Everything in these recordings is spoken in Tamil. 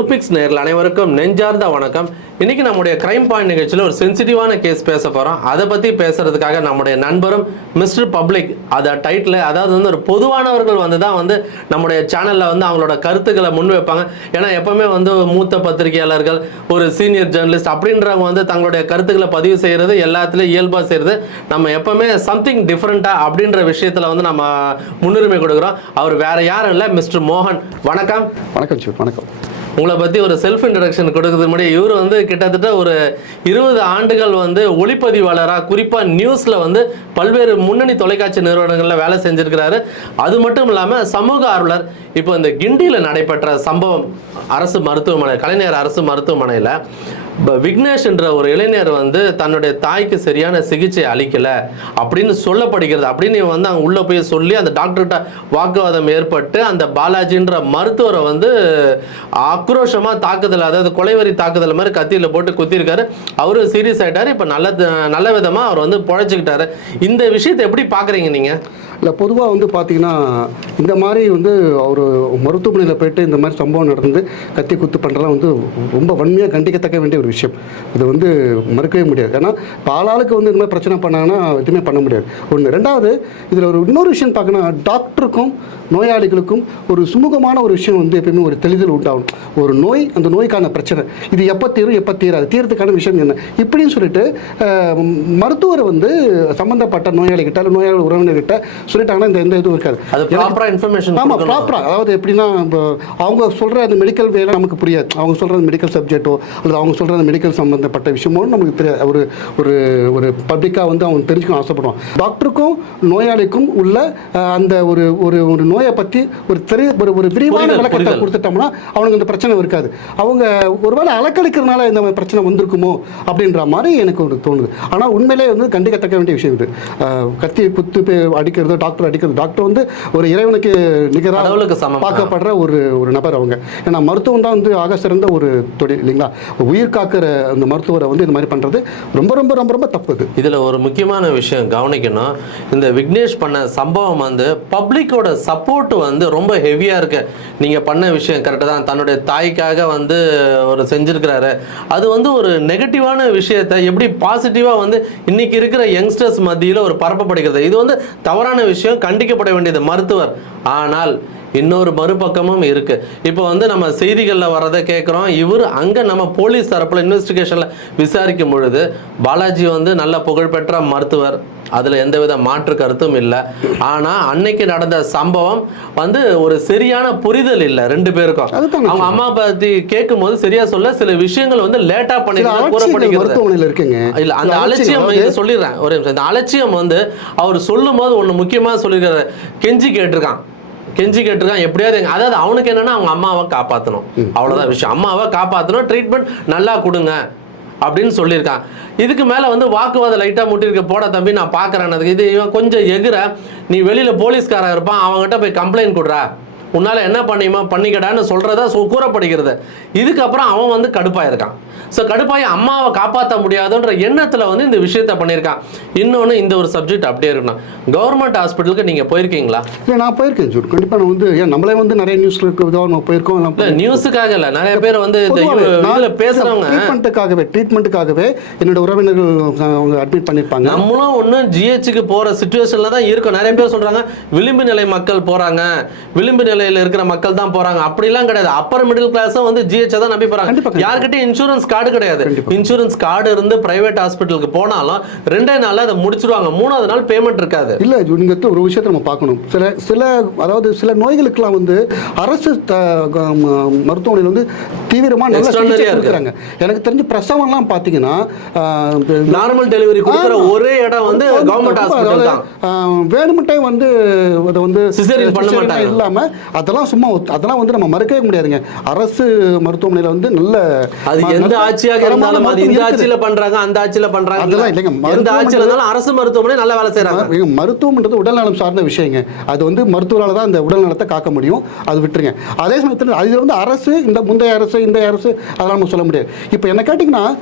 ப்ளூபிக்ஸ் நேரில் அனைவருக்கும் நெஞ்சார்ந்த வணக்கம். இன்னைக்கு நம்முடைய கிரைம் பாயிண்ட் நிகழ்ச்சியில் ஒரு சென்சிட்டிவான கேஸ் பேச போகிறோம் அதை பற்றி பேசுறதுக்காக நம்முடைய நண்பரும் மிஸ்டர் பப்ளிக் அதை டைட்டில் அதாவது வந்து ஒரு பொதுவானவர்கள் வந்து தான் வந்து நம்முடைய சேனலில் வந்து அவங்களோட கருத்துக்களை முன் வைப்பாங்க. ஏன்னா எப்பவுமே வந்து மூத்த பத்திரிகையாளர்கள் ஒரு சீனியர் ஜேர்னலிஸ்ட் அப்படின்றவங்க வந்து தங்களுடைய கருத்துக்களை பதிவு செய்கிறது எல்லாத்துலேயும் இயல்பாக செய்கிறது நம்ம எப்பவுமே சம்திங் டிஃப்ரெண்ட்டாக அப்படின்ற விஷயத்தில் வந்து நம்ம முன்னுரிமை கொடுக்குறோம். அவர் வேற யாரும் இல்லை மிஸ்டர் மோகன். வணக்கம். வணக்கம் சிவ் வணக்கம். உங்களை பற்றி ஒரு செல்ஃப் இன்ட்ரடக்ஷன் கொடுக்கறதுக்கு முன்னாடி இவர் வந்து கிட்டத்தட்ட ஒரு இருபது ஆண்டுகள் வந்து ஒளிப்பதிவாளராக குறிப்பாக நியூஸில் வந்து பல்வேறு முன்னணி தொலைக்காட்சி நிறுவனங்களில் வேலை செஞ்சுருக்கிறாரு. அது மட்டும் இல்லாமல் சமூக ஆர்வலர் இப்போ இந்த கிண்டியில் நடைபெற்ற சம்பவம் அரசு மருத்துவமனை கலைஞர் அரசு மருத்துவமனையில் விக்னேஷ் என்ற ஒரு இளைஞர் வந்து தன்னுடைய தாய்க்கு சரியான சிகிச்சை அளிக்கல அப்படின்னு சொல்லப்படுகிறது. அப்படின்னு வந்து அங்கே உள்ளே போய் சொல்லி அந்த டாக்டர்கிட்ட வாக்குவாதம் ஏற்பட்டு அந்த பாலாஜின்ற மருத்துவரை வந்து ஆக்ரோஷமாக தாக்குதல் அதாவது கொலைவரி தாக்குதல் மாதிரி கத்தியில் போட்டு குத்திருக்காரு அவரு சீரியஸ் ஆகிட்டார் இப்போ நல்ல நல்ல விதமாக அவர் வந்து பொழைச்சிக்கிட்டாரு. இந்த விஷயத்தை எப்படி பார்க்குறீங்க நீங்கள் இல்லை பொதுவாக வந்து பார்த்தீங்கன்னா இந்த மாதிரி வந்து அவர் மருத்துவமனையில் போயிட்டு இந்த மாதிரி சம்பவம் நடந்து கத்தி குத்து பண்ணுறதுலாம் வந்து ரொம்ப வன்மையாக கண்டிக்கத்தக்க வேண்டிய ஒரு விஷயம். இது வந்து மறுக்கவே முடியாது. ஏன்னா பாலாளுக்கு வந்து இந்த மாதிரி பிரச்சனை பண்ணாங்கன்னா எதுவுமே பண்ண முடியாது. ஒன்று ரெண்டாவது இதில் ஒரு இன்னொரு விஷயம் பார்க்கணும் டாக்டருக்கும் நோயாளிகளுக்கும் ஒரு சுமூகமான ஒரு விஷயம் வந்து எப்பயுமே ஒரு தெளிதல் உண்டாகும் ஒரு நோய் அந்த நோய்க்கான பிரச்சனை. இது எப்போ தீரும் எப்போ தீராது? தீரத்துக்கான விஷயம் என்ன? இப்படின்னு சொல்லிட்டு மருத்துவரை மருத்துவர் வந்து சம்மந்தப்பட்ட நோயாளிகிட்ட இல்லை நோயாளி உறவினர்கிட்ட சொல்லிட்டாங்கன்னா இந்த எந்த இதுவும் இருக்காது. அது ப்ராப்பராக இன்ஃபர்மேஷன் ஆமாம் ப்ராப்பராக அதாவது எப்படின்னா அவங்க சொல்கிற அந்த மெடிக்கல் வேலை நமக்கு புரியாது. அவங்க சொல்கிற மெடிக்கல் சப்ஜெக்ட்டோ அல்லது அவங்க சொல்கிற அந்த மெடிக்கல் சம்மந்தப்பட்ட விஷயமோ நமக்கு தெரியாது. ஒரு ஒரு ஒரு பப்ளிக்காக வந்து அவங்க தெரிஞ்சுக்கணும் ஆசைப்படுவான் டாக்டருக்கும் நோயாளிக்கும் உள்ள அந்த ஒரு ஒரு ஒரு நோயை பற்றி ஒரு தெரி ஒரு ஒரு விரிவான விளக்கத்தை. கொடுத்துட்டோம்னா அவனுக்கு அந்த பிரச்சனை இருக்காது. அவங்க ஒருவேளை அலக்கழிக்கிறதுனால இந்த மாதிரி பிரச்சனை வந்திருக்குமோ அப்படின்ற மாதிரி எனக்கு ஒரு தோணுது. ஆனால் உண்மையிலே வந்து கண்டிக்கத்தக்க வேண்டிய விஷயம் இது. கத்தி குத்து அடிக்கிறது டாக்டர் அடிக்கிறது டாக்டர் வந்து ஒரு இறைவனுக்கு நிகராக. பார்க்கப்படுற ஒரு ஒரு நபர் அவங்க. ஏன்னா மருத்துவம் தான் வந்து ஆக சிறந்த ஒரு தொழில் இல்லைங்களா? உயிர் காக்கிற அந்த மருத்துவரை வந்து இந்த மாதிரி பண்ணுறது ரொம்ப ரொம்ப ரொம்ப ரொம்ப தப்பு இது இதில் ஒரு முக்கியமான விஷயம் கவனிக்கணும். இந்த விக்னேஷ் பண்ண சம்பவம் வந்து பப்ளிக்கோட சப்போர்ட் வந்து ரொம்ப ஹெவியாக இருக்கு. நீங்கள் பண்ண விஷயம் கரெக்டாக தான். தன்னுடைய தாய்க்காக வந்து ஒரு செஞ்சிருக்கிறாரு. அது வந்து ஒரு நெகட்டிவான விஷயத்தை எப்படி பாசிட்டிவாக வந்து இன்னைக்கு இருக்கிற யங்ஸ்டர்ஸ் மத்தியில் ஒரு பரப்பப்படுகிறது. இது வந்து தவறான விஷயம் கண்டிக்கப்பட வேண்டியது மருத்துவர். ஆனால் இன்னொரு மறுபக்கமும் இருக்கு. இப்போ வந்து நம்ம செய்திகளில் வரதை கேட்குறோம் இவர் அங்கே நம்ம போலீஸ் தரப்பில் இன்வெஸ்டிகேஷனில் விசாரிக்கும் பொழுது பாலாஜி வந்து நல்ல புகழ்பெற்ற மருத்துவர். அதில் எந்தவித மாற்று கருத்தும் இல்லை. ஆனால் அன்னைக்கு நடந்த சம்பவம் வந்து ஒரு சரியான புரிதல் இல்லை ரெண்டு பேருக்கும். அவங்க அம்மா பற்றி கேட்கும்போது சரியா சொல்ல சில விஷயங்கள் வந்து லேட்டாக சில பண்ணி அலட்சியங்கள் கூறப்படுகிறது. இருக்குங்க. இல்ல அந்த அலட்சியம் சொல்லிடுறேன். ஒரு நிமிஷம் இந்த அலட்சியம் வந்து அவர் சொல்லும் போது ஒண்ணு முக்கியமா சொல்லியிருக்காரு கெஞ்சி கேட்டிருக்கான். கெஞ்சி கேட்டிருக்கான். எப்படியாவது அதாவது அவனுக்கு என்னன்னா அவங்க அம்மாவை காப்பாற்றணும் அவ்வளவுதான் விஷயம். அம்மாவை காப்பாற்றணும் ட்ரீட்மெண்ட் நல்லா கொடுங்க அப்படின்னு சொல்லியிருக்கான். இதுக்கு மேலே வந்து வாக்குவாதம் லைட்டாக முட்டிருக்க. போட தம்பி நான் பார்க்குறேன் இது இவன் கொஞ்சம் எகிற. நீ வெளியில் போலீஸ்காரன் இருப்பான். அவங்ககிட்ட போய் கம்ப்ளைண்ட் கொடுறா. உன்னால் என்ன பண்ணியுமா? பண்ணிக்கடான்னு சொல்கிறதா கூறப்படுகிறது. இதுக்கப்புறம் அவன் வந்து கடுப்பாயிருக்கான். ஸோ கடுப்பாயி அம்மாவை காப்பாற்ற முடியாதுன்ற எண்ணத்தில் வந்து இந்த விஷயத்த பண்ணியிருக்கான். இன்னொன்று இந்த ஒரு சப்ஜெக்ட் அப்படியே இருக்கணும் கவர்மெண்ட் ஹாஸ்பிட்டலுக்கு நீங்கள் போயிருக்கீங்களா? இல்லை நான் போயிருக்கேன் ஜூட் கண்டிப்பாக நான் வந்து ஏன் நம்மளே வந்து நிறைய நியூஸ்ல இருக்க விதம் நம்ம போயிருக்கோம் இல்லை நியூஸுக்காக இல்லை நிறைய பேர் வந்து பேசுகிறவங்க ட்ரீட்மெண்ட்டுக்காகவே ட்ரீட்மெண்ட்டுக்காகவே என்னோட உறவினர்கள் அவங்க அட்மிட் பண்ணியிருப்பாங்க. நம்மளும் ஒன்றும் ஜிஹெச்சுக்கு போகிற சுச்சுவேஷனில் தான் இருக்கோம். நிறைய பேர் சொல்கிறாங்க விளிம்பு நிலை மக்கள் போகிறாங்க விளிம்பு நிலையில் இருக்கிற மக்கள் தான் போகிறாங்க அப்படிலாம் கிடையாது. அப்பர் மிடில் கிளாஸும் வந்து ஜிஹெச் தான் நம்பி போகிறாங்க. யார்கிட்டயும் இன்சூரன்ஸ் கார்டு கிடையாது கண்டிப்பா. இன்சூரன்ஸ் கார்டு இருந்து பிரைவேட் ஹாஸ்பிட்டலுக்கு போனாலும் ரெண்டே நாளில் அதை முடிச்சிடுவாங்க மூணாவது நாள் பேமெண்ட் இருக்காது இல்லை நீங்க ஒரு விஷயத்தை நம்ம பார்க்கணும் சில சில அதாவது சில நோய்களுக்கெல்லாம் வந்து அரசு மருத்துவமனையில் வந்து தீவிரமாக நல்ல Extraordinary-ஆ சிகிச்சை இருக்கு. கொடுக்குறாங்க எனக்கு தெரிஞ்சு பிரசவம்லாம் பார்த்தீங்கன்னா ஆஹ், இந்த- நார்மல் டெலிவரி கொடுக்குற. ஒரே இடம் வந்து கவர்மெண்ட் ஹாஸ்பிட்டல் தான் ஆஹ், வேணுமெண்டே வந்து அதை வந்து Cesarean பண்ண மாட்டாங்க. இல்லாம அதெல்லாம் சும்மா அதெல்லாம் வந்து நம்ம மறுக்கவே முடியாதுங்க அரசு மருத்துவமனையில் வந்து நல்ல அது எந்த ஆட்சியாக இருந்தாலும் அது இந்த. ஆட்சியில பண்றாங்க அந்த ஆட்சியில பண்றாங்க. அதெல்லாம் இல்லைங்க. எந்த ஆட்சியில இருந்தாலும் அரசு மருத்துவமனை நல்லா வேலை செய்யறாங்க மருத்துவம்ன்றது உடல்நலம் சார்ந்த விஷயங்க. அது வந்து மருத்துவரால் தான் இந்த உடல்நலத்தை காக்க முடியும். அது விட்டுருங்க. அதே சமயத்தில் அதில் வந்து அரசு இந்த முந்தைய அரசு இந்த அரசு அதெல்லாம் நம்ம சொல்ல முடியாது. இப்போ என்ன கேட்டிங்கன்னா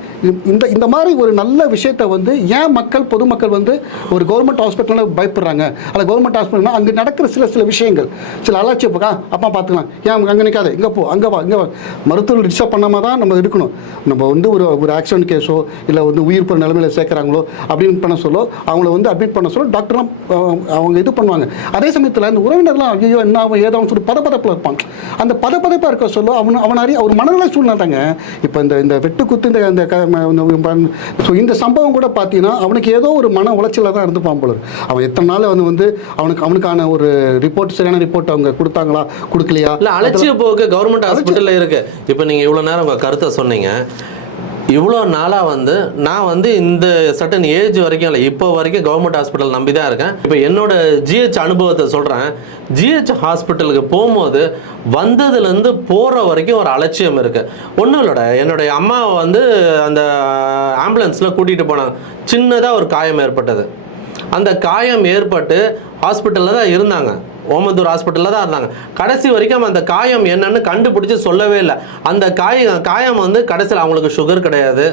இந்த- இந்த மாதிரி ஒரு நல்ல விஷயத்தை வந்து ஏன் மக்கள் பொதுமக்கள் வந்து ஒரு கவர்மெண்ட் ஹாஸ்பிட்டலில் பயப்படுறாங்க? அல்ல கவர்மெண்ட் ஹாஸ்பிட்டல்னா அங்கே நடக்கிற சில சில விஷயங்கள். சில அலட்சியம் அப்பா பார்த்துக்கலாம். ஏன் அங்கே நிற்காத இங்கே போ அங்கே வா இங்கே வா. மருத்துவர்கள் டிஸ்டர்ப் பண்ணாமல் தான் நம்ம இருக்கணும். நம்ம வந்து ஒரு ஒரு ஆக்சிடென்ட் கேஸோ இல்லை வந்து உயிர் போகிற நிலைமையில் சேர்க்குறாங்களோ அப்படின்னு பண்ண சொல்ல அவங்கள வந்து அட்மிட் பண்ண சொல்ல டாக்டர்லாம் அவங்க இது பண்ணுவாங்க. அதே சமயத்தில் அந்த உறவினர்லாம் ஐயோ என்ன ஆகும் ஏதாவது சொல்லி பதப்பதப்பில் இருப்பாங்க. அந்த பதப்பதப்பாக இருக்க சொல்ல அவன் அவன் அறிய அவர் மனநல சூழ்நிலை தாங்க. இப்போ இந்த இந்த வெட்டு குத்து இந்த இந்த ஸோ இந்த சம்பவம் கூட பார்த்தீங்கன்னா அவனுக்கு ஏதோ ஒரு மன உளைச்சலில் தான் இருந்துப்பான் போல. அவன் எத்தனை நாள் வந்து வந்து அவனுக்கு அவனுக்கான ஒரு ரிப்போர்ட் சரியான ரிப்போர்ட் அவங்க கொடுத்தாங்களா கொடுக்கலையா? இல்ல அலட்சிய போக்கு கவர்மெண்ட் ஹாஸ்பிட்டல்ல இருக்கு. இப்போ நீங்க இவ்வளவு நேரம் உங்க கருத்தை சொன்னீங்க. இவ்வளோ நாளாக வந்து நான் வந்து இந்த சட்டன் ஏஜ் வரைக்கும் இல்லை இப்போ வரைக்கும் கவர்மெண்ட் ஹாஸ்பிட்டல் நம்பி தான் இருக்கேன். இப்போ என்னோட ஜிஹெச் அனுபவத்தை சொல்கிறேன் ஜிஹெச் ஹாஸ்பிட்டலுக்கு போகும்போது வந்ததுலேருந்து போகிற வரைக்கும் ஒரு அலட்சியம் இருக்குது ஒன்றும் இல்லைடா என்னுடைய அம்மாவை வந்து அந்த ஆம்புலன்ஸில் கூட்டிகிட்டு போனாங்க சின்னதாக ஒரு காயம் ஏற்பட்டது. அந்த காயம் ஏற்பட்டு ஹாஸ்பிட்டலில் தான் இருந்தாங்க. ஓமந்தூர் ஹாஸ்பிட்டலில் தான் இருந்தாங்க. கடைசி வரைக்கும் அந்த காயம் என்னன்னு கண்டுபிடிச்சி சொல்லவே இல்லை. அந்த காய காயம் வந்து கடைசியில் அவங்களுக்கு சுகர் கிடையாது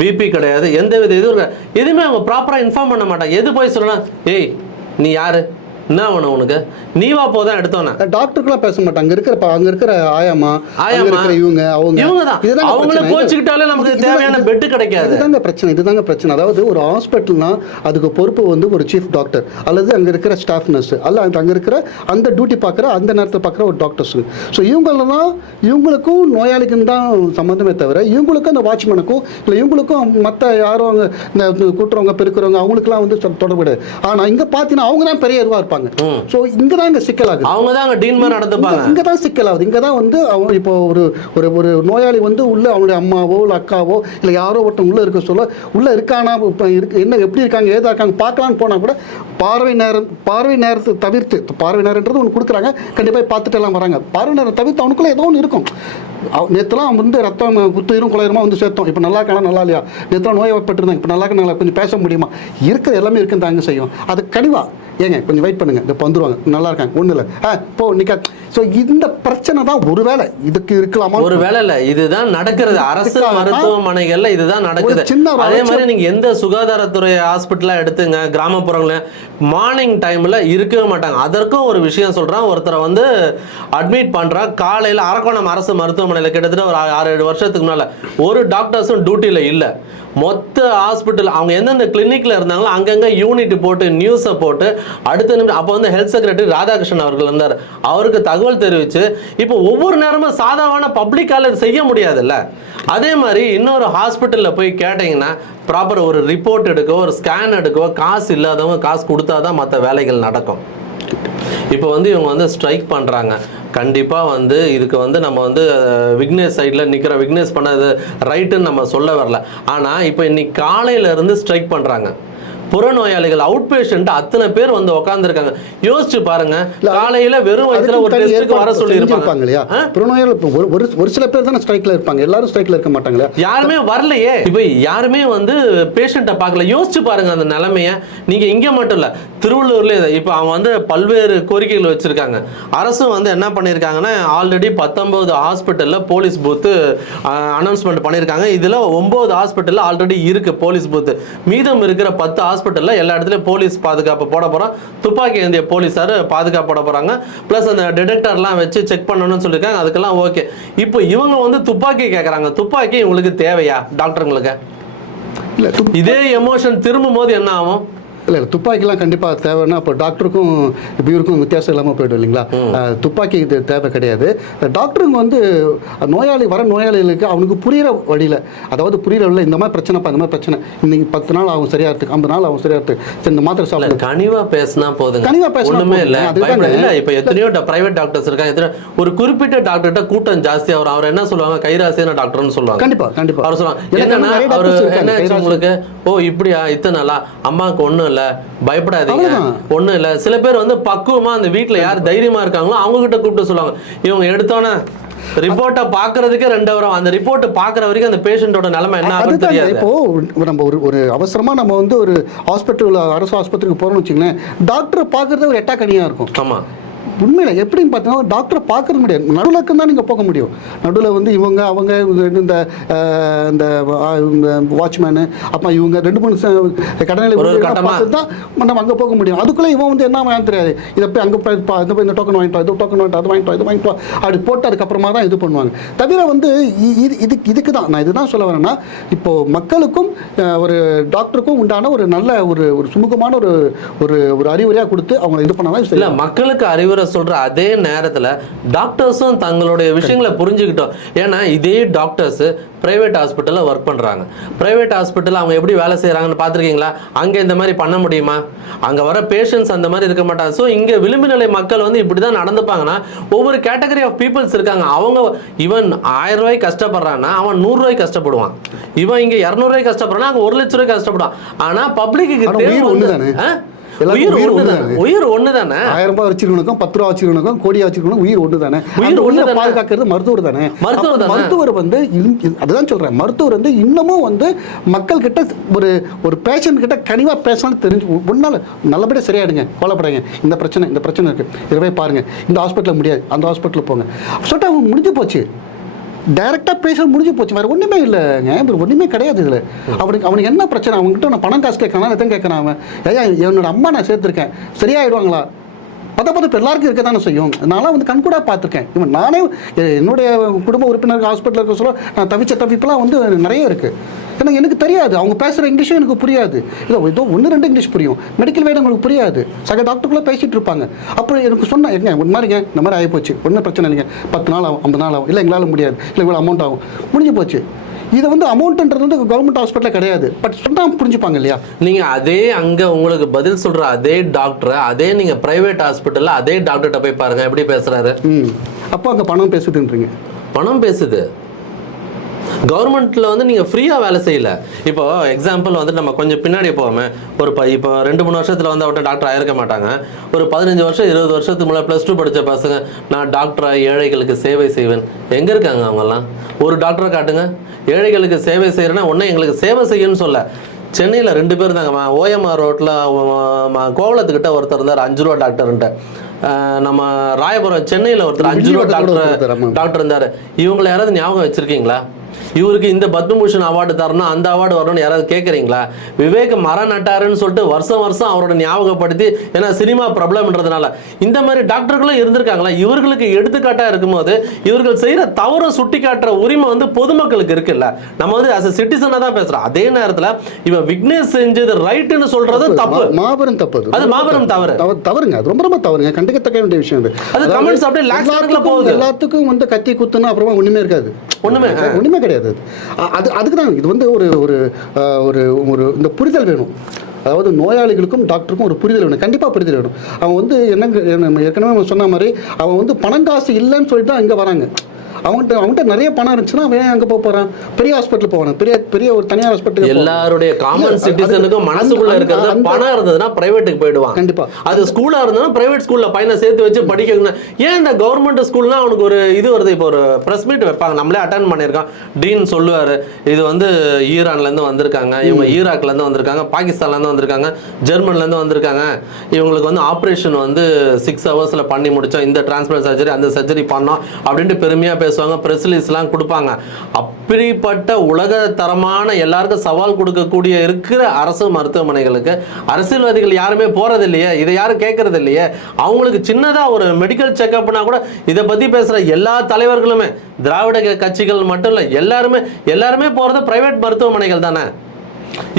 பிபி கிடையாது எந்த வித இதுவும் கிடையாது. எதுவுமே அவங்க ப்ராப்பராக இன்ஃபார்ம் பண்ண மாட்டாங்க. எது போய் சொல்லலாம் ஏய் நீ யாரு? என்ன வேணும் உனக்கு? நீ வா போதான் எடுத்தோன்னே டாக்டருக்குலாம் பேச மாட்டாங்க. அங்க இருக்கிற அங்க இருக்கிற ஆயாமா ஆயாமா. இருக்கிற இவங்க அவங்க. இவங்க தான் அவங்கள. கோச்சுக்கிட்டாலே நமக்கு தேவையான பெட் கிடைக்காது. இதுதாங்க பிரச்சனை இதுதாங்க பிரச்சனை. அதாவது ஒரு ஹாஸ்பிட்டல்னா அதுக்கு பொறுப்பு வந்து ஒரு சீஃப் டாக்டர் அல்லது அங்கே இருக்கிற ஸ்டாஃப் நர்ஸ் அல்ல அங்கே இருக்கிற அந்த டியூட்டி பார்க்குற அந்த நேரத்தில் பார்க்குற ஒரு டாக்டர்ஸ் ஸோ இவங்கள தான் இவங்களுக்கும் நோயாளிக்கும் தான் சம்மந்தமே தவிர இவங்களுக்கும் அந்த வாட்ச்மேனுக்கும் இல்லை இவங்களுக்கும் மற்ற யாரும் இந்த கூட்டுறவங்க பெருக்கிறவங்க அவங்களுக்குலாம் வந்து தொடர்பு கிடையாது. ஆனால் இங்கே பார்த்தீங்கன்னா அவங்க தான் பெரிய இதுவாக இருப்பாங்க. ஸோ இங்கே தான் இங்கே சிக்கலாகுது அவங்க தான் அங்கே டீன் மாதிரி நடந்துப்பாங்க. இங்கே தான் சிக்கலாகுது இங்கே தான் வந்து அவன் இப்போ ஒரு ஒரு ஒரு நோயாளி வந்து உள்ள அவனுடைய அம்மாவோ இல்லை அக்காவோ இல்லை யாரோ ஒருத்தன் உள்ளே இருக்க சொல்ல உள்ளே இருக்கானா இப்போ இருக்கு என்ன எப்படி இருக்காங்க ஏதா இருக்காங்க பார்க்கலான்னு போனால் கூட பார்வை நேரம் பார்வை நேரத்தை தவிர்த்து பார்வை நேரன்றது ஒன்று கொடுக்குறாங்க. கண்டிப்பாக பார்த்துட்டு எல்லாம் வராங்க. பார்வை நேரம் தவிர்த்து அவனுக்குள்ளே ஏதோ ஒன்று இருக்கும். நேற்றுலாம் அவன் வந்து ரத்தம் குத்துயிரும் குலையருமா வந்து சேர்த்தோம். இப்போ நல்லா இருக்கானா நல்லா இல்லையா? நேற்றுலாம் நோய்பட்டிருந்தாங்க இப்போ நல்லா இருக்கா கொஞ்சம் பேச முடியுமா? இருக்கிற எல்லாமே இருக்குன்னு தாங்க செய்யும். அது கனிவா. ஏங்க கொஞ்சம் வெயிட் பண்ணுங்க. இப்போ வந்துருவாங்க. நல்லா இருக்காங்க ஒன்றும் இல்லை ஆ போ நிக்கா. ஸோ இந்த பிரச்சனை தான் ஒருவேளை இதுக்கு இருக்கலாமா? ஒரு வேலை இல்ல இதுதான் நடக்கிறது. அரசு மருத்துவமனைகள்ல இதுதான் நடக்குது. சின்ன அதே மாதிரி. நீங்க எந்த சுகாதாரத்துறை ஹாஸ்பிட்டலா எடுத்துங்க கிராமப்புறங்கள மார்னிங் டைம்ல இருக்கவே மாட்டாங்க. அதற்கும் ஒரு விஷயம் சொல்றான். ஒருத்தரை வந்து அட்மிட் பண்றான். காலையில அரக்கோணம் அரசு மருத்துவமனையில கிட்டத்தட்ட ஒரு ஆறு ஏழு வருஷத்துக்கு முன்னால ஒரு டாக்டர்ஸும் டியூட்டில இல்ல. மொத்த ஹாஸ்பிட்டல் அவங்க எந்தெந்த கிளினிக்ல இருந்தாங்களோ அங்கங்க யூனிட் போட்டு நியூஸை போட்டு அடுத்த நிமிஷம் அப்போ வந்து ஹெல்த் செக்ரட்டரி ராதாகிருஷ்ணன் அவர்கள் இருந்தார். அவருக்கு தகவல் தெரிவிச்சு இப்போ ஒவ்வொரு நேரமும் சாதாரண பப்ளிக்கால் இது செய்ய முடியாதுல்ல? அதே மாதிரி இன்னொரு ஹாஸ்பிட்டலில் போய் கேட்டிங்கன்னா ப்ராப்பர் ஒரு ரிப்போர்ட் எடுக்கவோ ஒரு ஸ்கேன் எடுக்கவோ காசு இல்லாதவங்க காசு கொடுத்தா தான் மற்ற வேலைகள் நடக்கும். இப்போ வந்து இவங்க வந்து ஸ்ட்ரைக் பண்ணுறாங்க கண்டிப்பாக வந்து இதுக்கு வந்து நம்ம வந்து விக்னேஷ் சைடில் நிற்கிற விக்னேஷ் பண்ணது ரைட்டுன்னு நம்ம சொல்ல வரல. ஆனால் இப்போ இன்னைக்கு காலையிலேருந்து ஸ்ட்ரைக் பண்ணுறாங்க புறநோயாளிகள் அவுட் பேஷண்ட் அத்தனை பேர் வந்து உட்காந்துருக்காங்க யோசிச்சு பாருங்க காலையில வெறும் வயிற்றுல ஒரு டெஸ்ட்டுக்கு வர சொல்லியிருப்பாங்க. செஞ்சிருப்பாங்க இல்லையா புறநோயாளி இப்போ ஒரு ஒரு ஒரு சில பேர் தானே ஸ்ட்ரைக்கில் இருப்பாங்க எல்லாரும் ஸ்ட்ரைக்கில் இருக்க மாட்டாங்க இல்லையா யாருமே வரலையே. இப்போ யாருமே வந்து பேஷண்ட்டை பார்க்கல. யோசிச்சு பாருங்க அந்த நிலைமைய. நீங்க இங்க மட்டும் இல்ல திருவள்ளூர்ல இப்போ அவன் வந்து பல்வேறு கோரிக்கைகள் வச்சிருக்காங்க. அரசும் வந்து என்ன பண்ணியிருக்காங்கன்னா ஆல்ரெடி பத்தொன்பது ஹாஸ்பிட்டல்ல போலீஸ் பூத்து அனௌன்ஸ்மெண்ட் பண்ணியிருக்காங்க இதுல ஒன்பது ஹாஸ்பிட்டல்ல ஆல்ரெடி இருக்கு போலீஸ் பூத்து மீதம் இருக்கிற பத்து ஹாஸ்பிட்டல்ல எல்லா இடத்துலயும் போலீஸ் பாதுகாப்பு போட போறோம். துப்பாக்கி ஏந்திய போலீஸார் பாதுகாப்பு போட போறாங்க. ப்ளஸ் அந்த டிடெக்டர்லாம் வச்சு செக் பண்ணணும்னு சொல்லியிருக்காங்க அதுக்கெல்லாம் ஓகே இப்போ இவங்க வந்து துப்பாக்கி கேட்குறாங்க துப்பாக்கி உங்களுக்கு தேவையா? டாக்டருங்களுக்கு இதே எமோஷன் திரும்பும் போது என்ன ஆகும்? இல்லை இல்லை துப்பாக்கிலாம் கண்டிப்பாக தேவைன்னா அப்போ டாக்டருக்கும் இப்போ இவருக்கும் வித்தியாசம் இல்லாமல் போயிடும் இல்லைங்களா? துப்பாக்கி இது தேவை கிடையாது. டாக்டருங்க வந்து நோயாளி வர நோயாளிகளுக்கு அவனுக்கு புரியிற வழியில் அதாவது புரியிற வழியில் இந்த மாதிரி பிரச்சனைப்பா இந்த மாதிரி பிரச்சனை இன்னைக்கு பத்து நாள் ஆகும் சரியாகிறதுக்கு ஐம்பது நாள் ஆகும் சரியாகிறதுக்கு சரி இந்த மாத்திரை இல்ல சாப்பிடுங்க கனிவா பேசினா போதுங்க. கனிவா பேசினா ஒண்ணுமே இல்ல இல்ல இப்ப எத்தனையோ பிரைவேட் டாக்டர்ஸ் இருக்காங்க. எத்தனை ஒரு குறிப்பிட்ட டாக்டர்கிட்ட கூட்டம் ஜாஸ்தியா வரும் அவர் என்ன சொல்லுவாங்க? கைராசியான டாக்டர்னு சொல்லுவாங்க. கண்டிப்பா கண்டிப்பா. அவர் சொல்லுவாங்க என்னன்னா அவரு என்ன. உங்களுக்கு ஓ இப்படியா? இத்தனை நாளா? அம்மாவுக்கு ஒண்ணும் இல்ல. பயப்படாதீங்க. அவ்வளவுதான். ஒண்ணும் இல்ல. சில பேர் வந்து பக்குவமா அந்த வீட்ல யார் தைரியமா இருக்காங்களோ அவங்க கிட்ட கூப்பிட்டு சொல்லுவாங்க. இவங்க எடுத்தோன்னே ரிப்போர்ட்டை பாக்குறதுக்கே ரெண்டு வரும். அந்த ரிப்போர்ட் பாக்குற வரைக்கும் அந்த பேஷண்டோட நிலைமை என்ன தெரியாது. இப்போ நம்ம ஒரு ஒரு அவசரமா நம்ம வந்து ஒரு ஹாஸ்பிட்டல் அரசு ஆஸ்பத்திரிக்கு போறோம்னு வச்சுங்களேன் டாக்டரை பார்க்கறது ஒரு எட்டாக்கனியா இருக்கும். ஆமா. உண்மையில எப்படின்னு பார்த்தீங்கன்னா டாக்டரை பார்க்கறது முடியாது. நடுவில் தான் நீங்கள் போக முடியும். நடுவில் வந்து இவங்க அவங்க இந்த- இந்த வாட்ச்மேனு அப்போ இவங்க ரெண்டு மூணு கடைநிலை. பார்த்து தான் நம்ம அங்கே போக முடியும். அதுக்குள்ளே இவன் வந்து என்ன வாங்க தெரியாது. இதை போய் அங்கே போய் இந்த போய் இந்த டோக்கன் வாங்கிட்டு வா, இது டோக்கன் வாங்கிட்டு வா, அது வாங்கிட்டு வா, இது வாங்கிட்டு வா. அப்படி போட்டு அதுக்கப்புறமா தான் இது பண்ணுவாங்க. தவிர வந்து இது இதுக்கு இதுக்கு தான். நான் இதுதான் சொல்ல வரேன்னா இப்போ மக்களுக்கும் ஒரு டாக்டருக்கும் உண்டான ஒரு நல்ல ஒரு ஒரு சுமூகமான ஒரு ஒரு ஒரு அறிவுரையாக கொடுத்து அவங்க இது பண்ணாதான் இல்ல மக்களுக்கு அறிவுரை சொல்ற அதே நேரத்துல டாக்டர்ஸும் தங்களுடைய விஷயங்களை புரிஞ்சுக்கிட்டோம். ஏன்னா இதே டாக்டர்ஸ் பிரைவேட் ஹாஸ்பிட்டல்ல ஒர்க் பண்றாங்க. பிரைவேட் ஹாஸ்பிட்டல் அவங்க எப்படி வேலை செய்றாங்கன்னு பார்த்திருக்கீங்களா? அங்க இந்த மாதிரி பண்ண முடியுமா? அங்க வர பேஷண்ட்ஸ் அந்த மாதிரி இருக்க மாட்டாங்க. ஸோ இங்க விளிம்பு நிலை மக்கள் வந்து இப்படிதான் நடந்துப்பாங்கன்னா ஒவ்வொரு கேட்டகரி ஆஃப் பீப்புள்ஸ் இருக்காங்க. அவங்க இவன் ஆயிரம் ரூபாய்க்கு கஷ்டப்படுறான்னா அவன் நூறு ரூபாய்க்கு கஷ்டப்படுவான். இவன் இங்க இரநூறுவாய்க்கு கஷ்டப்படுறான் அங்க ஒரு லட்ச ரூபாய்க்கு கஷ்டப்படுவான். ஆனா பப்ளிக்கு உயிர் ஆயிரம் ரூபாய் வச்சிருக்கணுக்கும் பத்து ரூபா வச்சிருக்கணுக்கும் கோடி வச்சிருக்கணும் உயிர் ஒன்று தானே உயிர் ஒண்ணுதானே? பாதுகாக்கிறது மருத்துவர் தானே? மருத்துவர் வந்து அதுதான் சொல்றேன். மருத்துவர் வந்து இன்னமும் வந்து மக்கள் கிட்ட ஒரு ஒரு பேஷண்ட் கிட்ட கனிவா பேசணும்னு தெரிஞ்சு ஒன்னால நல்லபடியாக சரியாயிடுங்க கவலைப்படாங்க இந்த பிரச்சனை இந்த பிரச்சனை இருக்கு. இதை போய் பாருங்க. இந்த ஹாஸ்பிட்டலில் முடியாது. அந்த ஹாஸ்பிட்டலில் போங்க. சொல்லிட்டு அவங்க முடிஞ்சு போச்சு. டைரெக்டாக பேச முடிஞ்சு போச்சு. வேறு ஒன்றுமே இல்லைங்க இப்போ ஒன்றுமே கிடையாது இதில். அவனுக்கு அவனுக்கு என்ன பிரச்சனை? அவங்ககிட்ட நான் பணம் காசு கேட்கறான் எத்தனை கேட்கறான் அவன். ஐயா என்னோட அம்மா நான் சேர்த்துருக்கேன். சரியாயிடுவாங்களா? பத பதப்பு எல்லாருக்கும் இருக்க தானே செய்யும். நான்லாம் வந்து கண்கூடாக பார்த்துருக்கேன். இவன் நானே என்னுடைய குடும்ப உறுப்பினருக்கு ஹாஸ்பிட்டலில் இருக்க சொல்ல நான் தவிச்ச தவிப்பெல்லாம் வந்து நிறைய இருக்குது ஏன்னா எனக்கு தெரியாது. அவங்க பேசுகிற இங்கிலீஷும் எனக்கு புரியாது. இதோ ஏதோ ஒன்று ரெண்டு இங்கிலீஷ் புரியும். மெடிக்கல் வேலை உங்களுக்கு புரியாது. சக டாக்டருக்குள்ளே பேசிகிட்டு இருப்பாங்க. அப்புறம் எனக்கு சொன்னேன் எங்க ஒரு மாதிரிங்க இந்த மாதிரி ஆகிப்போச்சு ஒன்றும் பிரச்சனை இல்லைங்க. பத்து நாள் ஆகும் ஐம்பது நாள் ஆகும். இல்லை எங்களால் முடியாது. இல்லை இவ்வளோ அமௌண்ட் ஆகும். முடிஞ்சு போச்சு. இது வந்து அமௌண்ட்ன்றது வந்து கவர்மெண்ட் ஹாஸ்பிட்டலில் கிடையாது. பட் சொன்னால் புரிஞ்சுப்பாங்க இல்லையா? நீங்க அதே அங்க உங்களுக்கு பதில் சொல்ற அதே டாக்டரை அதே நீங்க பிரைவேட் ஹாஸ்பிட்டல்ல அதே டாக்டர்கிட்ட போய் பாருங்க எப்படி பேசுறாரு? ம். அப்போ அங்கே பணம் பேசுதுன்றீங்க பணம் பேசுது. கவர்மெண்ட்ல வந்து நீங்க ஃப்ரீயா வேலை செய்யல. இப்போ எக்ஸாம்பிள் வந்து நம்ம கொஞ்சம் பின்னாடி போவோமே ஒரு ப இப்போ ரெண்டு மூணு வருஷத்துல வந்து அவட்ட டாக்டர் ஆயிருக்க மாட்டாங்க. ஒரு பதினஞ்சு வருஷம் இருபது வருஷத்துக்கு முன்னாடி ப்ளஸ் டூ படிச்ச பசங்க நான் டாக்டரா ஏழைகளுக்கு சேவை செய்வேன். எங்க இருக்காங்க அவங்கெல்லாம்? ஒரு டாக்டரை காட்டுங்க. ஏழைகளுக்கு சேவை செய்யறேன்னா ஒன்றும் எங்களுக்கு சேவை செய்யணும்னு சொல்ல. சென்னையில் ரெண்டு பேர் தாங்கம்மா ஓஎம்ஆர் ரோட்டில் கோவலத்துக்கிட்ட ஒருத்தர் இருந்தார் அஞ்சு ரூபா டாக்டர்ன்ட்டு நம்ம ராயபுரம் சென்னையில் ஒருத்தர் அஞ்சு ரூபா டாக்டர். டாக்டர் இருந்தாரு. இவங்களை யாராவது ஞாபகம் வச்சிருக்கீங்களா? இவருக்கு இந்த பத்மபூஷன் அவார்டு தரணும் அந்த அவார்டு வரணும்னு யாராவது கேட்குறீங்களா விவேக் மரம் நட்டாருன்னு சொல்லிட்டு வருஷம் வருஷம் அவரோட ஞாபகப்படுத்தி ஏன்னா சினிமா பிரபலம்ன்றதுனால. இந்த மாதிரி டாக்டர்களும் இருந்திருக்காங்களா? இவர்களுக்கு எடுத்துக்காட்டா இருக்கும்போது இவர்கள் செய்யற தவறை சுட்டி காட்டுற உரிமை வந்து பொதுமக்களுக்கு இருக்குல்ல. நம்ம வந்து அஸ் சிட்டிசனாக தான் பேசுறோம். அதே நேரத்துல இவன் விக்னேஷ் செஞ்சது ரைட்டுன்னு சொல்றது தப்பு. மாபெரும் தப்பு அது. மாபெரும் தவறு. தவறு தவறுங்க. அது ரொம்ப ரொம்ப தவறுங்க கண்டிக்கத்தக்க வேண்டிய விஷயம் அது அது comments அப்படியே எல்லாத்துக்கும் போகுது. எல்லாத்துக்கும் வந்து கத்தி குத்துனா அப்புறமா ஒண்ணுமே இருக்காது. ஒண்ணுமே. ஒண்ணுமே கிடையாது. அது. அது அதுக்கு தான் இது வந்து ஒரு ஒரு ஒரு ஒரு இந்த புரிதல் வேணும். அதாவது நோயாளிகளுக்கும் டாக்டருக்கும் ஒரு புரிதல் வேணும். கண்டிப்பாக புரிதல் வேணும். அவன் வந்து என்னங்க ஏற்கனவே சொன்ன மாதிரி அவன் வந்து பணம் காசு இல்லைன்னு சொல்லிட்டு தான் இங்கே வராங்க. அவன்கிட்ட அவன்கிட்ட நிறைய பணம் இருந்துச்சுன்னா அவன் அங்கே போக போகிறான் பெரிய ஹாஸ்பிட்டல் போவான் பெரிய பெரிய ஒரு தனியார் ஹாஸ்பிட்டல் எல்லாருடைய காமன் சிட்டிசனுக்கும் மனசுக்குள்ள இருக்கிறது பணம் இருந்ததுன்னா பிரைவேட்டுக்கு போயிடுவான். கண்டிப்பா. அது ஸ்கூலா இருந்தாலும் பிரைவேட் ஸ்கூல்ல பையனை சேர்த்து வச்சு படிக்க வைக்கணும். ஏன் இந்த கவர்மெண்ட் ஸ்கூல்னா அவனுக்கு ஒரு இது வருது? இப்போ ஒரு பிரஸ் மீட் வைப்பாங்க. நம்மளே அட்டன் பண்ணியிருக்கோம். டீன் சொல்லுவாரு இது வந்து ஈரான்ல இருந்து வந்திருக்காங்க. இவங்க ஈராக்ல இருந்து வந்திருக்காங்க. பாகிஸ்தான்ல இருந்து வந்திருக்காங்க. ஜெர்மன்ல இருந்து வந்திருக்காங்க. இவங்களுக்கு வந்து ஆப்ரேஷன் வந்து சிக்ஸ் ஹவர்ஸ்ல பண்ணி முடிச்சோம். இந்த டிரான்ஸ்பர் சர்ஜரி அந்த சர்ஜரி பண்ணோம். அப்படின்ட்டு பெருமையா பேசுவாங்க ப்ரெஸ் ரிலீஸ்லாம் கொடுப்பாங்க. அப்படிப்பட்ட உலக தரமான எல்லாருக்கும் சவால் கொடுக்கக்கூடிய இருக்கிற அரசு மருத்துவமனைகளுக்கு அரசியல்வாதிகள் யாருமே போகிறது இல்லையே இதை யாரும் கேட்கறது இல்லையே அவங்களுக்கு சின்னதா ஒரு மெடிக்கல் செக்அப்னா கூட இதை பத்தி பேசுற எல்லா தலைவர்களுமே திராவிட கட்சிகள் மட்டும் இல்லை எல்லாருமே எல்லாருமே போறது பிரைவேட் மருத்துவமனைகள் தானே.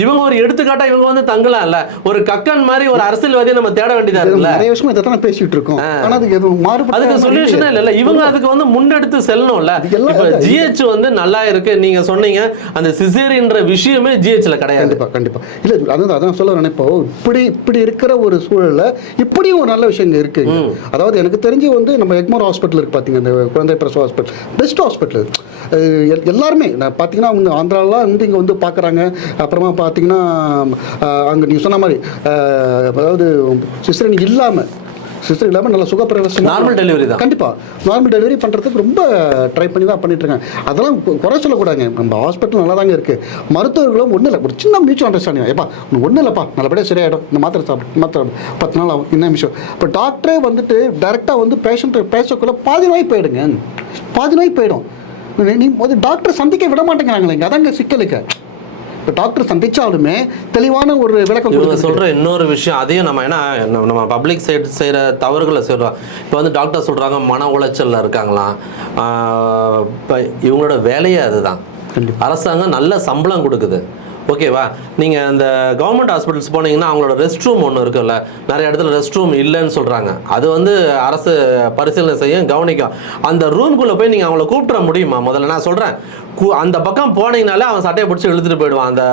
இவங்க ஒரு எடுத்துக்காட்டா இவங்க வந்து தங்கலாம் இல்ல. ஒரு கக்கன் மாதிரி ஒரு அரசியல்வாதியை நம்ம தேட வேண்டியதா இருக்குல்ல. நிறைய விஷயம் இதை தான் பேசிட்டு இருக்கோம். ஆனா அதுக்கு எதுவும் மாறுபட்ட அதுக்கு சொல்யூஷனே இல்ல இவங்க அதுக்கு வந்து முன்னெடுத்து செல்லணும்ல இப்ப. ஜிஹெச் வந்து நல்லா இருக்கு. நீங்க சொன்னீங்க. அந்த சிசேரின்ற விஷயமே ஜிஹெச்ல கிடையாது. கண்டிப்பா கண்டிப்பா. இல்ல அதான் அதான் சொல்ல இப்போ இப்படி இப்படி இருக்கிற ஒரு சூழல்ல இப்படியும் ஒரு நல்ல விஷயம் இங்க இருக்கு அதாவது எனக்கு தெரிஞ்சு வந்து நம்ம எக்மோர் ஹாஸ்பிட்டல் இருக்கு பாத்தீங்க. இந்த குழந்தை பிரசவ ஹாஸ்பிட்டல். Best hospital. எல்லாருமே. நான் பார்த்தீங்கன்னா வந்து ஆந்திராலாம் வந்து இங்கே வந்து பார்க்குறாங்க அப்புறமா பார்த்தீங்கன்னா அங்கே நீ சொன்ன மாதிரி அதாவது சிஸ்டரின் இல்லாமல் சிஸ்டர் இல்லாமல் நல்ல சுகப்பிரவேசம் நார்மல் டெலிவரி தான். கண்டிப்பாக நார்மல் டெலிவரி பண்ணுறதுக்கு ரொம்ப ட்ரை பண்ணி தான் பண்ணிட்டு இருக்காங்க அதெல்லாம் குறை சொல்லக்கூடாதுங்க. நம்ம ஹாஸ்பிட்டல் நல்லா தாங்க இருக்குது மருத்துவர்களும் ஒன்றும் இல்லை. ஒரு சின்ன மியூச்சுவல் அண்டர்ஸ்டாண்டிங் ஏப்பா ஒன்றும் இல்லைப்பா. நல்லபடியாக சரியாயிடும். இந்த மாத்திரை சாப்பிடு மாத்திரை. பத்து நாள் ஆகும். என்ன விஷயம் இப்போ டாக்டரே வந்துட்டு டைரெக்டாக வந்து பேஷண்ட்டை பேசக்குள்ள பாதி நோய் போயிடுங்க. பாதி நோய் போயிடும். நீ- டாக்டர் சந்திக்க விட மாட்டேங்கிறாங்களேங்க அதாங்க சிக்கலுக்கு. டாக்டர் சந்திச்சாலுமே தெளிவான ஒரு விளக்கம் இவங்க சொல்ற இன்னொரு விஷயம் அதையும் நம்ம ஏன்னா நம்ம- பப்ளிக் சைடு செய்யற தவறுகளை சொல்றோம். இப்போ வந்து டாக்டர் சொல்றாங்க மன உளைச்சல்ல இருக்காங்களாம் இப்ப இவங்களோட வேலையே அதுதான். அரசாங்கம் நல்ல சம்பளம் கொடுக்குது. ஓகேவா நீங்கள் அந்த கவர்மெண்ட் ஹாஸ்பிட்டல்ஸ் போனீங்கன்னா அவங்களோட ரெஸ்ட் ரூம் ஒன்று இருக்குல்ல நிறைய இடத்துல ரெஸ்ட் ரூம் இல்லைன்னு சொல்கிறாங்க அது வந்து அரசு பரிசீலனை செய்ய கவனிக்கும். அந்த ரூம்குள்ளே போய் நீங்கள் அவங்கள கூப்பிட முடியுமா? முதல்ல நான் சொல்கிறேன் அந்த பக்கம் போனீங்கனாலே அவன் சட்டையை பிடிச்சி இழுத்துட்டு போயிடுவான். அந்த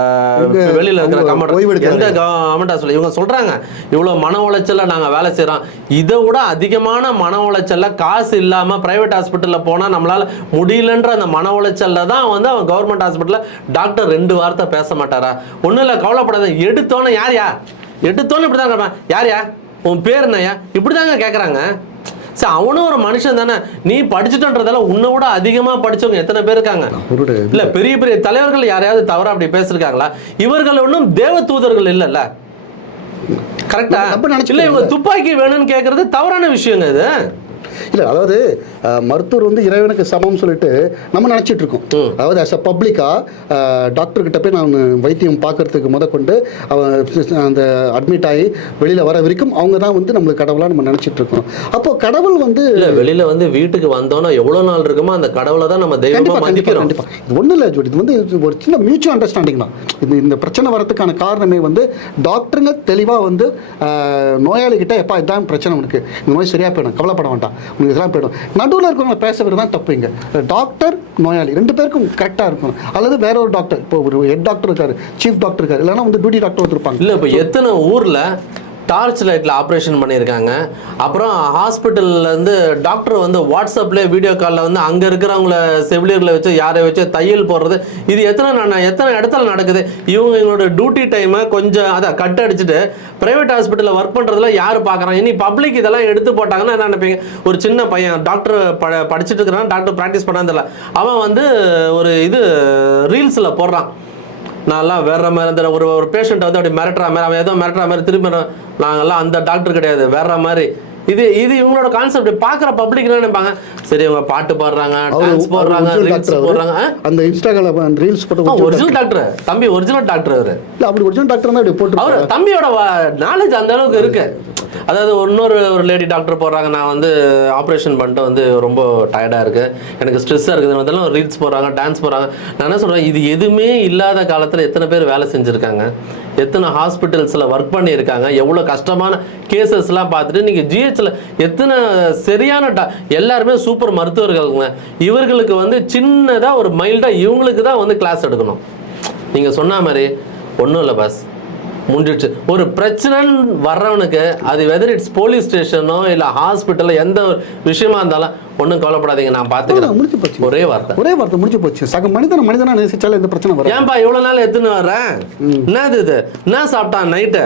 வெளியில் இருக்கிற கமெண்ட். எந்த கவர்மெண்ட் ஹாஸ்பிட்டல் இவங்க சொல்றாங்க இவ்வளோ மன உளைச்சல்ல நாங்க வேலை செய்றோம். இதை விட அதிகமான மன உளைச்சல்ல காசு இல்லாம பிரைவேட் ஹாஸ்பிட்டல்ல போனா நம்மளால முடியலன்ற அந்த மன உளைச்சல்ல தான் வந்து அவன் கவர்மெண்ட் ஹாஸ்பிட்டல்ல டாக்டர் ரெண்டு வார்த்தை பேச மாட்டாரா? ஒண்ணும் இல்ல கவலைப்படாத. எடுத்தோன்னே யார் யா? எடுத்தோன்னே இப்படி தான் கேட்பான் யார் யா? உன் பேர் என்னய்யா இப்படி தாங்க கேட்குறாங்க சரி அவனும் ஒரு மனுஷன் தானே. நீ படிச்சுட்டன்றதால உன்னை விட அதிகமா படிச்சவங்க எத்தனை பேர் இருக்காங்க? இல்ல பெரிய பெரிய தலைவர்கள் யாரையாவது தவறா அப்படி பேசிருக்காங்களா? இவர்கள் ஒன்றும் தேவ தூதர்கள் இல்லல்ல. கரெக்டா. இல்ல இவங்க துப்பாக்கி வேணும்னு கேக்குறது தவறான விஷயங்க இது. இல்லை அதாவது மருத்துவர் வந்து இறைவனுக்கு சமம்னு சொல்லிட்டு நம்ம நினச்சிட்டு இருக்கோம். அதாவது ஆஸ் அ பப்ளிக்காக டாக்டர் கிட்ட போய் நான் வைத்தியம் பார்க்கறதுக்கு முத கொண்டு அவன் அந்த அட்மிட் ஆகி வெளியில் வர வரைக்கும் அவங்க தான் வந்து நம்மளுக்கு கடவுளாக நம்ம நினச்சிட்டு இருக்கோம். அப்போ கடவுள் வந்து வெளியில வந்து வீட்டுக்கு வந்தோம்னா எவ்வளவு நாள் இருக்குமோ அந்த கடவுளை தான் நம்ம தெய்வமா கண்டிப்பா கண்டிப்பா மதிக்கிறோம். இது ஒன்றும் இல்லை ஜோடி இது வந்து ஒரு சின்ன மியூச்சுவல் அண்டர்ஸ்டாண்டிங் தான். இது இந்த பிரச்சனை வரதுக்கான காரணமே வந்து டாக்டருங்க தெளிவாக வந்து நோயாளிகிட்ட எப்பா இதான் பிரச்சனை உனக்கு? இந்த நோய் சரியாக போயிடும் கவலைப்பட வேண்டாம். உனக்கு இதெல்லாம் போயிடும். நடுவில் இருக்கிறவங்க பேசுறது தான் தப்பு இங்க. டாக்டர் நோயாளி ரெண்டு பேருக்கும் கரெக்டாக இருக்கணும். அல்லது வேற ஒரு டாக்டர். இப்போ ஒரு ஹெட் டாக்டர் இருக்காரு சீஃப் டாக்டர் இருக்காரு. இல்லைன்னா வந்து டியூட்டி டாக்டர் வந்திருப்பாங்க. இல்ல இப்ப எத்தனை ஊர்ல டார்ச் லைட்டில் ஆப்ரேஷன் பண்ணியிருக்காங்க. அப்புறம் ஹாஸ்பிட்டல்லேருந்து டாக்டர் வந்து வாட்ஸ்அப்பில் வீடியோ காலில் வந்து அங்கே இருக்கிறவங்கள செவிலியர்களை வச்சு யாரை வச்சு தையல் போடுறது இது எத்தனை நான் எத்தனை இடத்துல நடக்குது? இவங்க எங்களோட டியூட்டி டைமை கொஞ்சம் அதான் கட் அடிச்சுட்டு ப்ரைவேட் ஹாஸ்பிட்டலில் ஒர்க் பண்ணுறதுல யார் பார்க்குறாங்க இனி பப்ளிக் இதெல்லாம் எடுத்து போட்டாங்கன்னா என்ன நினைப்பீங்க? ஒரு சின்ன பையன் டாக்டர் ப படிச்சுட்டு இருக்கிறான் டாக்டர் ப்ராக்டிஸ் பண்ணாதில்ல அவன் வந்து ஒரு இது ரீல்ஸில் போடுறான். நான்லாம் வேற மாதிரி இந்த ஒரு ஒரு பேஷண்ட் வந்து அப்படி மிரட்டுற மாதிரி அவன் ஏதோ மிரட்டுற மாதிரி திரும்பி நாங்கெல்லாம் அந்த டாக்டர் கிடையாது வேற மாதிரி. இது இது இவங்களோட கான்செப்ட் பார்க்குற பப்ளிக் என்ன நினைப்பாங்க சரி இவங்க பாட்டு பாடுறாங்க டான்ஸ் போடுறாங்க ரீல்ஸ். போடுறாங்க அந்த இன்ஸ்டாகிராம் அந்த ரீல்ஸ் போட்டு ஒரிஜினல் டாக்டர் தம்பி ஒரிஜினல் டாக்டர் அவரு. இல்ல அப்படி ஒரிஜினல் டாக்டர் தான் இப்படி போட்டு அவர் தம்பியோட நாலேஜ் அந்த அளவுக்கு இருக்கு. அதாவது இன்னொரு ஒரு லேடி டாக்டர் போகிறாங்க நான் வந்து ஆப்ரேஷன் பண்ணிட்டு வந்து ரொம்ப டயர்டாக இருக்கு. எனக்கு ஸ்ட்ரெஸ்ஸாக இருக்குது. அதெல்லாம் ரீல்ஸ் போடுறாங்க டான்ஸ் போடுறாங்க. நான் என்ன சொல்கிறேன் இது எதுவுமே இல்லாத காலத்தில் எத்தனை பேர் வேலை செஞ்சுருக்காங்க? எத்தனை ஹாஸ்பிட்டல்ஸில் ஒர்க் பண்ணியிருக்காங்க? எவ்வளோ கஷ்டமான கேசஸ்லாம் பார்த்துட்டு நீங்கள் ஜிஹெச்சில் எத்தனை சரியான டா எல்லாருமே சூப்பர் மருத்துவர்கள்ங்க. இவர்களுக்கு வந்து சின்னதாக ஒரு மைல்டாக இவங்களுக்கு தான் வந்து கிளாஸ் எடுக்கணும். நீங்கள் சொன்ன மாதிரி ஒன்றும் இல்லை பாஸ் முடிஞ்சிடுச்சு ஒரு பிரச்சனைன்னு வர்றவனுக்கு அது வெதர் இட்ஸ் போலீஸ் ஸ்டேஷனோ இல்லை ஹாஸ்பிட்டலோ எந்த விஷயமா இருந்தாலும் ஒன்றும் கவலைப்படாதீங்க நான் பார்த்துக்கிறேன் போச்சு. ஒரே வார்த்தை. ஒரே வார்த்தை முடிஞ்சு போச்சு. சக மனிதனை மனிதனா நேசிச்சாலும் எந்த பிரச்சனை வராது. ஏன்பா இவ்வளோ நாள் எடுத்துன்னு வர்றேன்? என்னது இது? என்ன சாப்பிட்டான் நைட்டு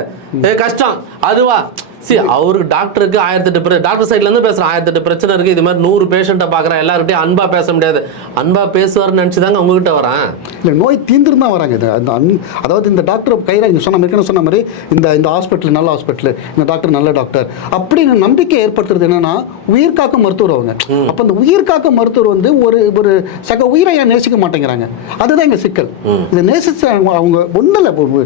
கஷ்டம். அதுவா? சி அவருக்கு டாக்டருக்கு ஆயிரத்தெட்டு பிர டாக்டர் சைட்லேருந்து பேசுகிறேன் ஆயிரத்தெட்டு பிரச்சனை இருக்குது இது மாதிரி நூறு பேஷண்ட்டை பார்க்குறேன் எல்லார்கிட்டையும் அன்பா பேச முடியாது. அன்பா பேசுவார்னு நினச்சி தாங்க உங்ககிட்ட வரேன். இல்லை நோய் தீந்துரும் தான் வராங்க. இது அந்த அன் அதாவது இந்த டாக்டர் கையில் இங்கே சொன்ன மாதிரி சொன்ன மாதிரி இந்த இந்த ஹாஸ்பிட்டல் நல்ல ஹாஸ்பிட்டல் இந்த டாக்டர் நல்ல டாக்டர் அப்படின்னு நம்பிக்கை ஏற்படுத்துறது என்னன்னா உயிர் காக்கும் மருத்துவர் அவங்க அப்போ இந்த உயிர் காக்கும் மருத்துவர் வந்து ஒரு ஒரு சக உயிரை ஏன் நேசிக்க மாட்டேங்கிறாங்க? அதுதான் எங்கள் சிக்கல். இதை நேசிச்ச அவங்க- ஒன்றும் இல்லை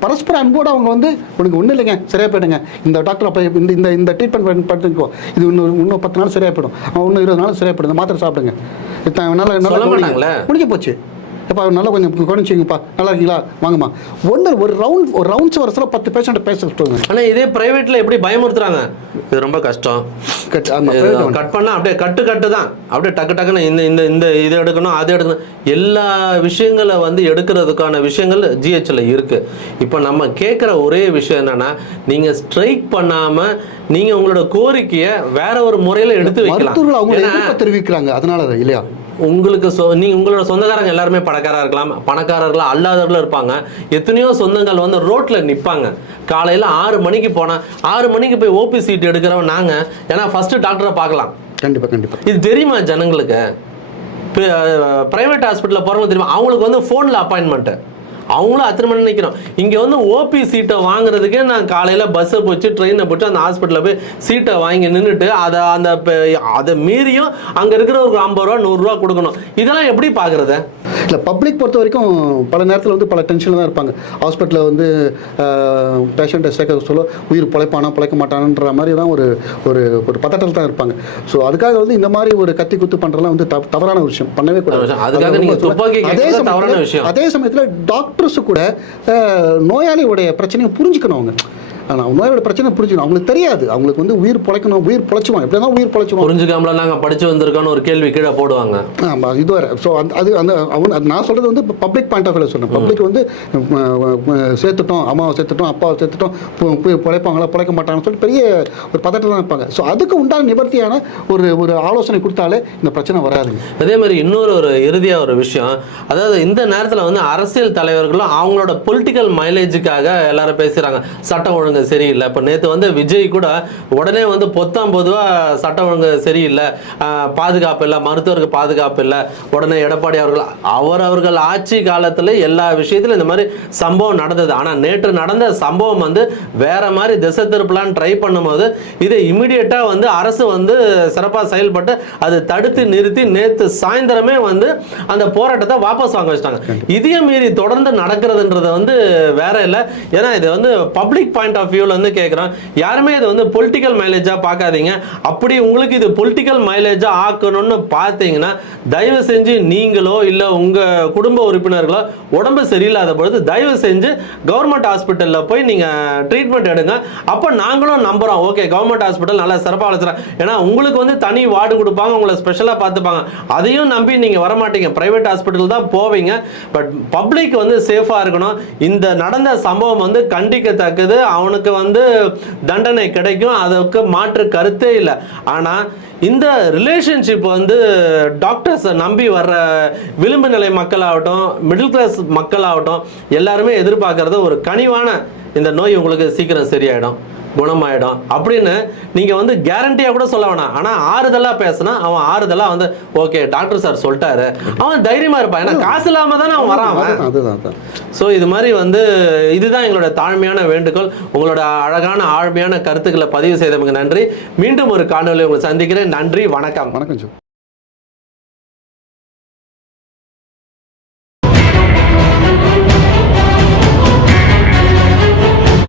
பரஸ்பர அன்போடு அவங்க வந்து உனக்கு ஒன்றும் இல்லைங்க சரியா போயிடுங்க. இந்த டாக்டர் அப்போ இந்த இந்த இந்த ட்ரீட்மெண்ட் பண்ணிக்கோ இது இன்னும் இன்னும் பத்து நாள் சரியா போயிடும். இன்னும் இருபது நாள் சரியா போயிடும். மாத்திரை சாப்பிடுங்க? முடிஞ்சு போச்சு. எப்பா நல்லா கொஞ்சம் கவனிச்சிங்கப்பா நல்லா இருக்கீங்களா? வாங்கம்மா. ஒன்று ஒரு ரவுண்ட் ஒரு ரவுண்ட்ஸ் வரத்தில் பத்து பேஷண்ட்டை பேச விட்டுருங்க ஆனா இதே பிரைவேட்ல எப்படி பயமுறுத்துறாங்க? இது ரொம்ப கஷ்டம். கட். கட் பண்ணா அப்படியே கட்டு கட்டு தான். அப்படியே டக்கு டக்குன்னு இந்த இந்த இந்த இது எடுக்கணும் அது எடுக்கணும். எல்லா விஷயங்களை வந்து எடுக்கிறதுக்கான விஷயங்கள் ஜிஹெச்ல இருக்கு. இப்போ நம்ம கேட்குற ஒரே விஷயம் என்னன்னா நீங்க ஸ்ட்ரைக் பண்ணாம நீங்க உங்களோட கோரிக்கையை வேற ஒரு முறையில எடுத்து வைக்கலாம். அவங்க தெரிவிக்கிறாங்க. அதனால அது இல்லையா? உங்களுக்கு சொ நீ உங்களோட சொந்தக்காரங்க எல்லாருமே பணக்காரா இருக்கலாம். பணக்காரர்களா அல்லாதவர்களும் இருப்பாங்க. எத்தனையோ சொந்தங்கள் வந்து ரோட்ல நிற்பாங்க காலையில் ஆறு மணிக்கு போனால் ஆறு மணிக்கு போய் ஓபி சீட் எடுக்கிறவன் நாங்கள் ஏன்னா ஃபர்ஸ்ட் டாக்டரை பார்க்கலாம். கண்டிப்பாக கண்டிப்பாக இது தெரியுமா ஜனங்களுக்கு? ப்ரைவேட் ஹாஸ்பிட்டலில் போகிறவங்க தெரியுமா? அவங்களுக்கு வந்து ஃபோனில் அப்பாயின்மெண்ட்டு அவங்களும் அத்தனை மணி நிற்கிறோம் இங்கே வந்து ஓபி சீட்டை வாங்குறதுக்கே நான் காலையில் பஸ்ஸை போச்சு ட்ரெயினை போச்சு அந்த ஹாஸ்பிட்டலில் போய் சீட்டை வாங்கி நின்றுட்டு அதை அந்த அதை மீறியும் அங்கே இருக்கிற ஒரு ஐம்பது ரூபா நூறுரூவா கொடுக்கணும். இதெல்லாம் எப்படி பார்க்குறது இல்லை பப்ளிக் பொறுத்த வரைக்கும் பல நேரத்தில் வந்து பல டென்ஷனில் தான் இருப்பாங்க. ஹாஸ்பிட்டலில் வந்து பேஷண்ட்டை சேர்க்க சொல்ல உயிர் பிழைப்பானா பிழைக்க மாட்டானன்ற மாதிரி தான் ஒரு ஒரு ஒரு பதட்டத்தில் தான் இருப்பாங்க. ஸோ அதுக்காக வந்து இந்த மாதிரி ஒரு கத்தி குத்து பண்ணுறதுலாம் வந்து தவ- தவறான ஒரு விஷயம். பண்ணவே கூடாது. அது சமயத்துல-. அதே சமயத்தில் டாக்டர்ஸு கூட நோயாளியுடைய பிரச்சனையை புரிஞ்சுக்கணும் அவங்க. ஆனால் நோயோட பிரச்சனை புரிஞ்சுக்கணும். அவங்களுக்கு தெரியாது. அவங்களுக்கு வந்து உயிர் பிழைக்கணும் உயிர் பிழைச்சுவான். எப்படி தான் உயிர் பிழைச்சுவான். புரிஞ்சுக்காமல நாங்கள் படிச்சு வந்திருக்கோம்னு ஒரு கேள்வி கீழே போடுவாங்க. ஆமாம் இது வேறு. ஸோ அந்த அது அந்த அவன் அது நான் சொல்கிறது வந்து பப்ளிக் பாயிண்ட் ஆஃப் வியூவில் சொன்னேன் பப்ளிக் வந்து சேர்த்துட்டோம் அம்மாவை சேர்த்துட்டோம் அப்பாவை சேர்த்துட்டோம் பிழைப்பாங்களா பிழைக்க மாட்டாங்கன்னு சொல்லிட்டு பெரிய ஒரு பதட்டத்தில் தான் இருப்பாங்க. ஸோ அதுக்கு உண்டான நிவர்த்தியான ஒரு ஒரு ஆலோசனை கொடுத்தாலே இந்த பிரச்சனை வராதுங்க அதே மாதிரி இன்னொரு ஒரு இறுதியாக ஒரு விஷயம். அதாவது இந்த நேரத்தில் வந்து அரசியல் தலைவர்களும் அவங்களோட பொலிட்டிக்கல் மைலேஜுக்காக எல்லாரும் பேசுகிறாங்க சட்டம் ஒழுங்கு சரியில்லை. இப்போ நேற்று வந்து விஜய் கூட உடனே வந்து பொத்தாம் பொதுவாக சட்டம் ஒழுங்கு சரியில்லை. பாதுகாப்பு இல்லை. மருத்துவருக்கு பாதுகாப்பு இல்லை. உடனே எடப்பாடி அவர்கள் அவர் அவர்கள் ஆட்சி காலத்தில் எல்லா விஷயத்திலும் இந்த மாதிரி சம்பவம் நடந்தது. ஆனால் நேற்று நடந்த சம்பவம் வந்து வேற மாதிரி திசை திருப்பலான்னு ட்ரை பண்ணும்போது இதை இமிடியேட்டாக வந்து அரசு வந்து சிறப்பாக செயல்பட்டு அதை தடுத்து நிறுத்தி நேற்று சாயந்தரமே வந்து அந்த போராட்டத்தை வாபஸ் வாங்க வச்சிட்டாங்க. இதையும் மீறி தொடர்ந்து நடக்கிறதுன்றது வந்து வேற இல்லை. ஏன்னா இது வந்து பப்ளிக் பாயிண்ட் ஆஃப் வியூவில் வந்து கேட்குறோம் யாருமே இது வந்து பொலிட்டிக்கல் மைலேஜாக பார்க்காதீங்க. அப்படி உங்களுக்கு இது பொலிட்டிக்கல் மைலேஜாக ஆக்கணும்னு பார்த்தீங்கன்னா தயவு செஞ்சு நீங்களோ இல்லை உங்கள் குடும்ப உறுப்பினர்களோ உடம்பு சரியில்லாத பொழுது தயவு செஞ்சு கவர்மெண்ட் ஹாஸ்பிட்டலில் போய் நீங்கள் ட்ரீட்மெண்ட் எடுங்க. அப்போ நாங்களும் நம்புகிறோம் ஓகே கவர்மெண்ட் ஹாஸ்பிட்டல் நல்லா சிறப்பாக வளர்த்துறேன் ஏன்னா உங்களுக்கு வந்து தனி வார்டு கொடுப்பாங்க உங்களை ஸ்பெஷலாக பார்த்துப்பாங்க. அதையும் நம்பி நீங்கள் வரமாட்டீங்க. ப்ரைவேட் ஹாஸ்பிட்டல் தான் போவீங்க. பட் பப்ளிக் வந்து சேஃபாக இருக்கணும். இந்த நடந்த சம்பவம் வந்து கண்டிக்கத்தக்கது. அவனுக்கு வந்து தண்டனை கிடைக்கும். அதுக்கு மாற்று கருத்தே இல்லை. ஆனால் இந்த ரிலேஷன்ஷிப் வந்து டாக்டர்ஸை நம்பி வர்ற விளிம்பு நிலை மக்களாகட்டும் மிடில் கிளாஸ் மக்களாகட்டும் எல்லாருமே எதிர்பார்க்கறது ஒரு கனிவான இந்த நோய் உங்களுக்கு சீக்கிரம் சரியாயிடும். குணமாயிடும். அப்படின்னு நீங்க வந்து கேரண்டியா கூட சொல்ல வேணாம். ஆனா ஆறுதலா பேசினா அவன் ஆறுதலா வந்து ஓகே டாக்டர் சார் சொல்லிட்டாரு. அவன் தைரியமா இருப்பான். ஏன்னா காசு இல்லாம தானே அவன் வரான். அவன் அதுதான் ஸோ இது மாதிரி வந்து இதுதான் எங்களோட தாழ்மையான வேண்டுகோள். உங்களோட அழகான ஆழ்மையான கருத்துக்களை பதிவு செய்தவங்க நன்றி. மீண்டும் ஒரு காணொலி உங்களை சந்திக்கிறேன். நன்றி வணக்கம். வணக்கம்